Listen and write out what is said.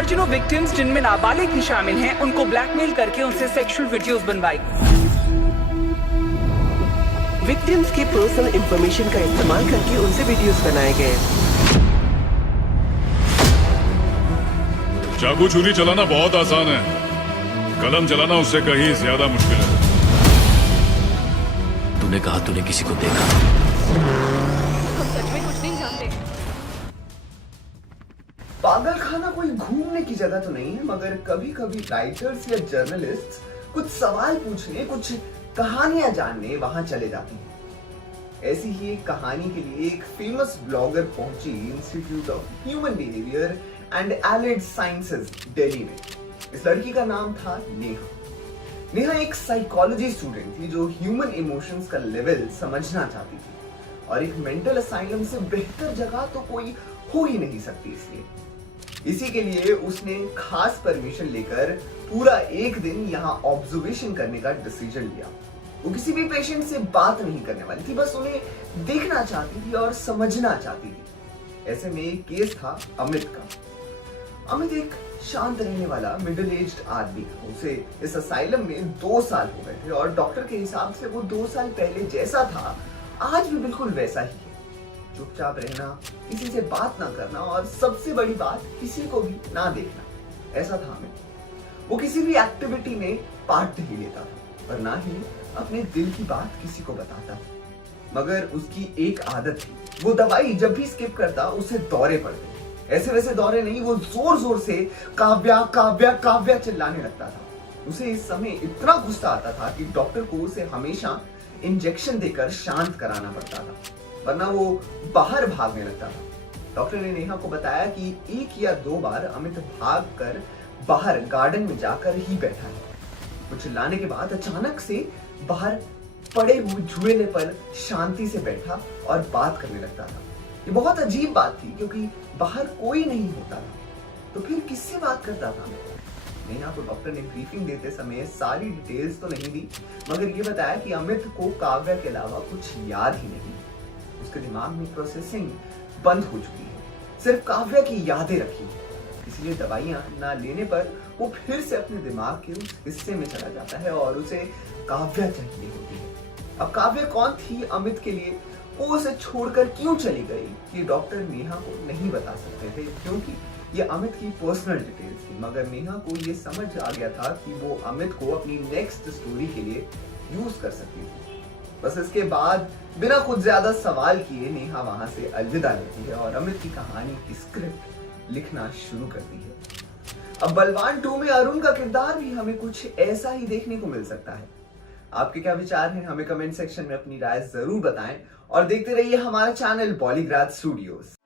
दर्जनों विक्टिम्स जिनमें नाबालिग भी शामिल हैं उनको ब्लैकमेल करके उनसे सेक्सुअल वीडियोस बनवाई। विक्टिम्स की पर्सनल इंफॉर्मेशन का इस्तेमाल करके उनसे वीडियोस बनाए गए। चाकू छुरी चलाना बहुत आसान है, कलम चलाना उससे कहीं ज्यादा मुश्किल है। तूने कहा तूने किसी को देखा? हम सच में कुछ नहीं जानते। पागल खाना कोई घूमने की जगह तो नहीं है, मगर कभी कभी राइटर्स या जर्नलिस्ट कुछ सवाल पूछने, कुछ कहानियां जानने वहां चले जाते हैं। ऐसी ही एक कहानी के लिए एक फेमस ब्लॉगर पहुंची institute of human behaviour and allied sciences Delhi में। इस लड़की का नाम था नेहा। नेहा एक साइकोलॉजी स्टूडेंट थी जो ह्यूमन इमोशंस का लेवल समझना चाहती थी, और एक मेंटल असाइलम से बेहतर जगह तो कोई हो ही नहीं सकती। इसलिए इसी के लिए उसने खास परमिशन लेकर पूरा एक दिन यहाँ ऑब्जर्वेशन करने का डिसीजन लिया। वो किसी भी पेशेंट से बात नहीं करने वाली थी, बस उन्हें देखना चाहती थी और समझना चाहती थी। ऐसे में एक केस था अमित का। अमित एक शांत रहने वाला मिडिल एज्ड आदमी था। उसे इस असाइलम में 2 साल हो गए थे, और डॉक्टर के हिसाब से वो 2 साल पहले जैसा था आज भी बिल्कुल वैसा ही है। चुपचाप रहना, किसी से बात ना करना, और सबसे बड़ी बात किसी को भी ना देखना, ऐसा था अमित। वो किसी भी एक्टिविटी में पार्ट नहीं लेता था, और ना ही अपने दिल की बात किसी को बताता था। मगर उसकी एक आदत थी, वो दवाई जब भी स्किप करता उसे दौरे पड़ते। ऐसे वैसे दौरे नहीं, वो जोर जोर से काव्या काव्या काव्या चिल्लाने लगता था। उसे इस समय इतना गुस्सा आता था कि डॉक्टर को उसे हमेशा इंजेक्शन देकर शांत कराना पड़ता था, वरना वो बाहर भागने लगता था। डॉक्टर ने नेहा को बताया कि 1 या 2 बार अमित भाग कर बाहर गार्डन में जाकर ही बैठा है। वो चिल्लाने के बाद अचानक से बाहर पड़े हुए झूले पर शांति से बैठा और बात करने लगता था। ये बहुत अजीब बात थी, क्योंकि बाहर कोई नहीं होता था। तो फिर किससे बात करता था? नेहा को डॉक्टर ने ब्रीफिंग देते समय सारी डिटेल्स तो नहीं दी, मगर ये बताया कि अमित को काव्या के अलावा कुछ याद ही नहीं। उसके दिमाग में प्रोसेसिंग बंद हो चुकी है, सिर्फ काव्या की यादें रखी है। इसलिए दवाइयां ना लेने पर वो फिर से अपने दिमाग के उस हिस्से में चला जाता है और उसे काव्या चाहिए होती है। अब काव्या कौन थी अमित के लिए, वो उसे छोड़कर क्यों चली गई, ये डॉक्टर नेहा को नहीं बता सकते थे, क्योंकि ये अमित की पर्सनल डिटेल्स थी। मगर नेहा को ये समझ आ गया था कि वो अमित को अपनी नेक्स्ट स्टोरी के लिए यूज कर सकती थी। बस इसके बाद बिना कुछ ज्यादा सवाल किए नेहा वहां से अलविदा लेती है और अमित की कहानी की स्क्रिप्ट लिखना शुरू करती है। अब बलवान 2 में अरुण का किरदार भी हमें कुछ ऐसा ही देखने को मिल सकता है। आपके क्या विचार हैं? हमें कमेंट सेक्शन में अपनी राय जरूर बताएं, और देखते रहिए हमारा चैनल पॉलीग्राफ स्टूडियोज।